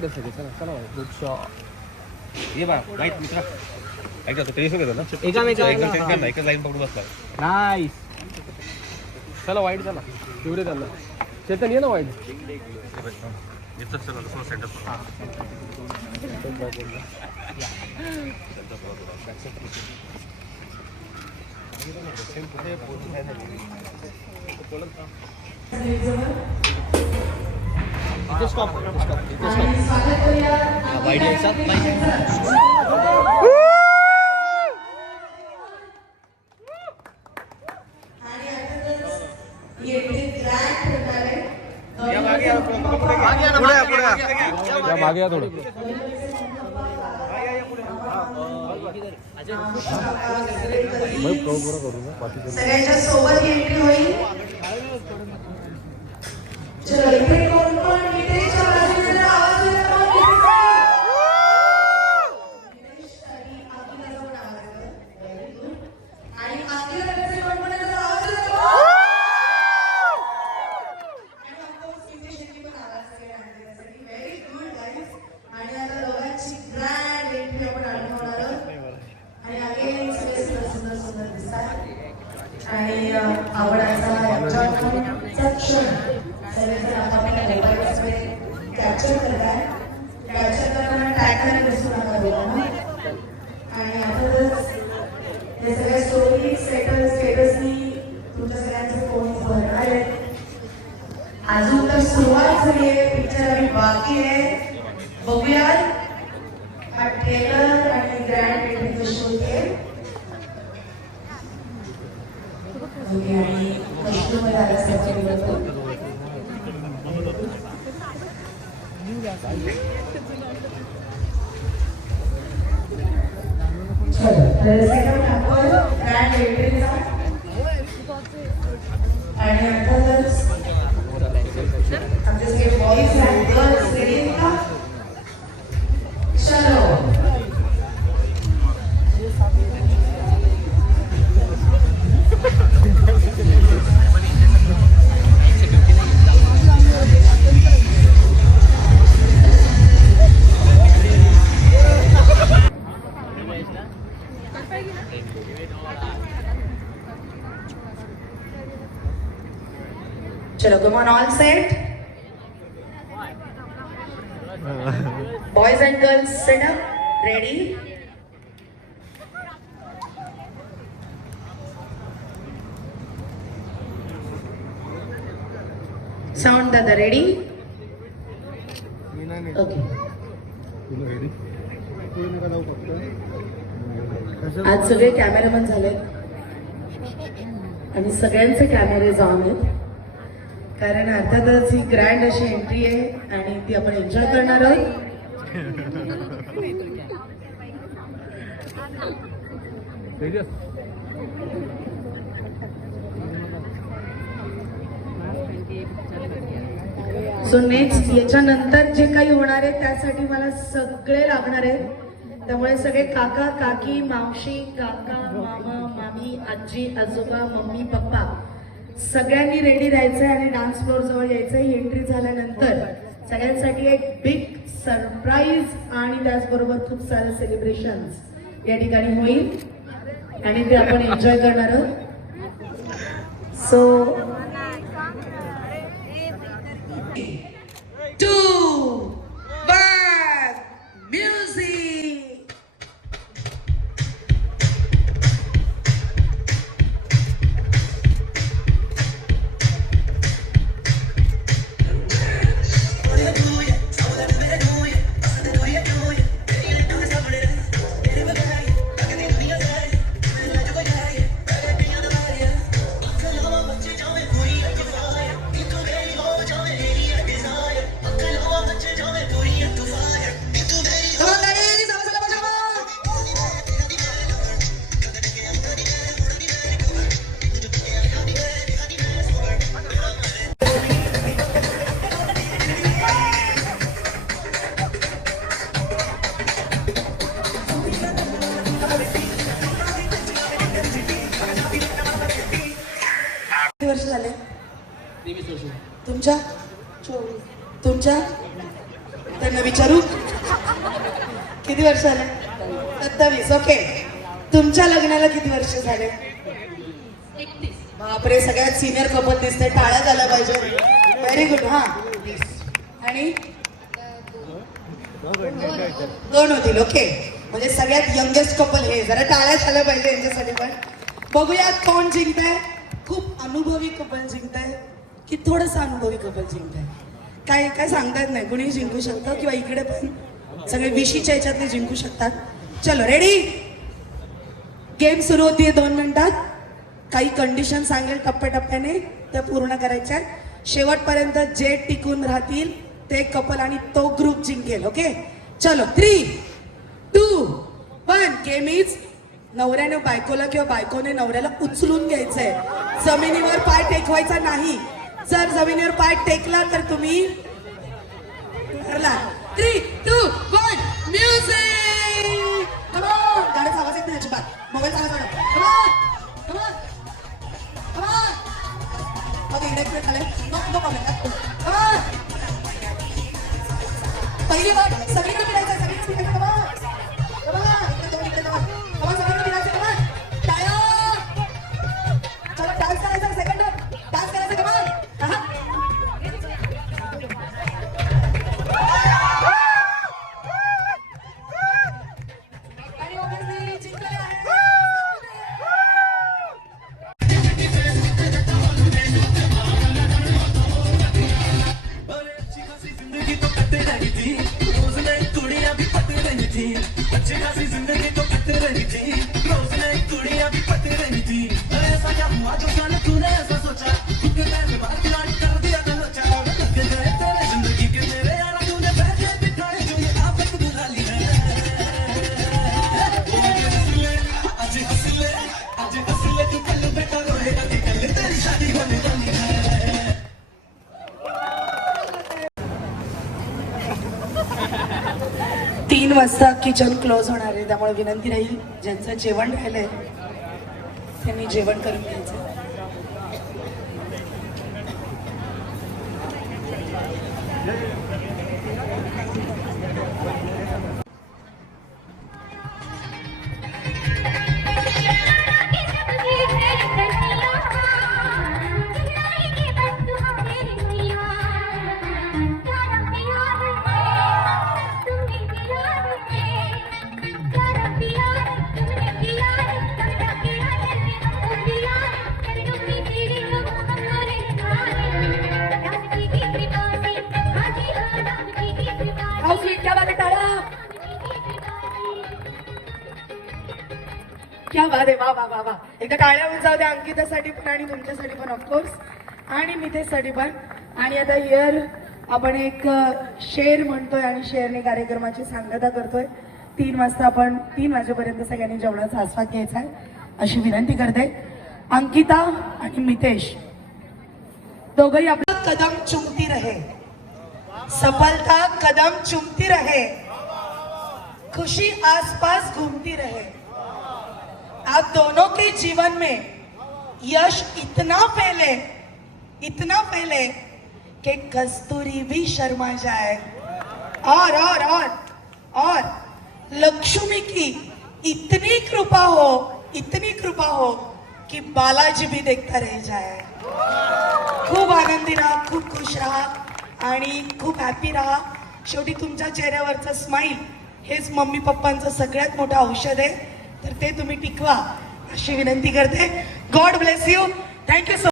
वाईट असेल. चला चला गुड शॉट. ये बा वाईट मित्रा ऐका तो टेस्ट घेतो ना एकामेकाला एकदम एकच लाईन पकडून बसला. नाईस. चला वाईट चला तेवढे झालं. चेतन ये ना वाईट. सेंटर स्टॉप वाईट यायचा मागे या थोडं. सगळ्यांच्या सोबत एंट्री होईल. चलो इकडे कोण कोण इकडेच्या बाजूने जरा आवाज येत आहे. आणि आखिरचे कोण कोण जरा आवाज येत आहे. आणि ऑफकोर्स इन्व्हिटेशनची पण आवाज सगळ्यांसाठी व्हेरी गुड गाईज. आणि आता दोघांची ग्रँड एंट्री आपण अनुभवणार आहोत. आणि अगेन सगळे सुंदर सुंदर दिसतात आणि आवडायचा यांच्याचा क्षण सगळेजण आपापल्या मोबाईल्समध्ये कॅप्चर करतात. कॅप्चर करताना टॅग करायला विसरू नका दोघांना. आणि अर्थातच हे सगळ्या स्टोरी स्टेटसनी तुमच्या सगळ्यांचे फोन भरणार आहेत. अजून तर सुरुवात झाली आहे. पिक्चर अभी बाकी आहे. बघूयात हा ट्रेलर आणि ग्रँड एंट्री कशी होते. आणि कष्टमध्ये आल्यासारखे मिळतं. सेकंड आपण ग्रँड एंट्रीचा आणि अर्थातच आमचे सगळे बॉईज अँड गर्ल्स रेडी का. चलो चलो come on all set. Boys and girls set up. Ready? Sound dada ready? Okay. आज सगळे कॅमेरामॅन झालेत आणि सगळ्यांचे कॅमेरे ऑन आहेत. कारण अर्थातच ही ग्रँड अशी एंट्री आहे आणि ती आपण एन्जॉय करणार आहोत. सो नेक्स्ट याच्यानंतर जे काही होणार आहे त्यासाठी मला सगळे लागणार आहेत. त्यामुळे सगळे काका काकी मावशी काका मामा मामी आजी आजोबा मम्मी पप्पा सगळ्यांनी रेडी राहायचंय आणि डान्स फ्लोर जवळ यायचंय. एंट्री झाल्यानंतर सगळ्यांसाठी एक बिग सरप्राईज आणि त्याचबरोबर खूप सारे सेलिब्रेशन्स या ठिकाणी होईल आणि ते आपण एन्जॉय करणार आहोत. So 2 1 music. वर्ष झाले? 23 वर्ष. तुमच्या? 24. तुमच्या? त्यांना विचार करू? किती वर्ष झाले? 27. ओके. तुमच्या लग्नाला किती वर्ष झाले? 31. बापरे, सगळ्यात सिनियर कपल दिसते. टाळ्या झाल्या पाहिजे. Very good. हा, आणि 2 होतील. ओके, म्हणजे सगळ्यात यंगेस्ट कपल हे. जरा टाळ्या झाल्या पाहिजे यांच्यासाठी पण. बघूयात कोण जिंकताय. खूप अनुभवी कपल जिंकताय की थोडस अनुभवी कपल जिंकताय? काय काय सांगता येत नाही. कुणीही जिंकू शकतं किंवा इकडे पण सगळे विशीच्या ह्याच्यातले जिंकू शकतात. चलो, रेडी? गेम सुरू होतीये 2 मिनिटात. काही कंडिशन सांगेल टप्प्याटप्प्याने, त्या पूर्ण करायच्या. शेवटपर्यंत जे टिकून राहतील ते कपल आणि तो ग्रुप जिंकेल. ओके, चलो. 3, 2, 1. गेम इज नवऱ्याने बायकोला किंवा बायकोने नवऱ्याला उचलून घ्यायचंय. जमिनीवर पाय टेकवायचा नाही. जर जमिनीवर पाय टेकला तर तुम्ही हरला. 3, 2, 1. म्युझिक. Come on. गाण्याचा आवाज येत नाही अजिबात. मोबाईलचा आवाज वाढव. Come on, come on, come on. Okay, इकडे इकडे खाली. No problem. Come on. पहिली वाट सगळीकडे फिरायचं. सगळीकडे फिरायचं. Come on, come on. इकडे जाऊ, इकडे जाऊ. कम ऑन, सगळीकडे फिरायचं. Come on. टाळ्या. चला, डान्स करायचा. सेकंड डान्स करायचा. Come on. आणि obviously जिंकले आहे. अच्छी खासी जिंदगी तो कट रही थी, रोज नई कुड़ियां भी पट रही थी। अच्छी खासी जिंदगी तो कट रही थी, रोज नई कुड़ियां भी पट रही थी। ऐसा क्या हुआ जो जाने तूने ऐसा सोचा, खुद के पैर में बार खिलाड़ी कर दिया गलोचा। लग गए तेरे जिंदगी के मेरे यारा, तूने बैठे बिठाए जो ये आफत बुला ली है। ओ आज हंस ले, आज हंस ले, तू कल बेटा रोएगा कि कल तेरी शादी होने वाली है। 3 वाजता किचन क्लोज होणार आहे. त्यामुळे विनंती राहील, ज्यांचं जेवण राहिलंय त्यांनी जेवण करून घ्यायचं. क्या बात आहे. वा वा वा वा. एकदा टाळ्या होऊन जाऊ द्या अंकितासाठी पण आणि तुमच्यासाठी पण ऑफकोर्स, आणि मितेशसाठी पण. आणि आता हिअर आपण एक शेर म्हणतोय आणि शेरने कार्यक्रमाची सांगता करतोय. 3 वाजता आपण 3 वाजेपर्यंत सगळ्यांनी जेवणाचा आस्वाद घ्यायचा आहे अशी विनंती करते. अंकिता आणि मितेश दोघंही आपला कदम चुमती रहे, सफलता कदम चुमती रहे, खुशी आसपास घूमती रहे. आप दोनों के जीवन में यश इतना फैले कि कस्तूरी भी शर्मा जाए, और लक्ष्मी की इतनी कृपा हो कि बालाजी भी देखता रह जाए. खूप आनंदी राहा, खूप खुश राहा आणि खूप हॅपी राहा. शेवटी तुमच्या चेहऱ्यावरचं स्माईल हेच मम्मी पप्पांचं सगळ्यात मोठं औषध आहे. तर ते तुम्ही टिकवा अशी विनंती करते. God bless you. Thank you so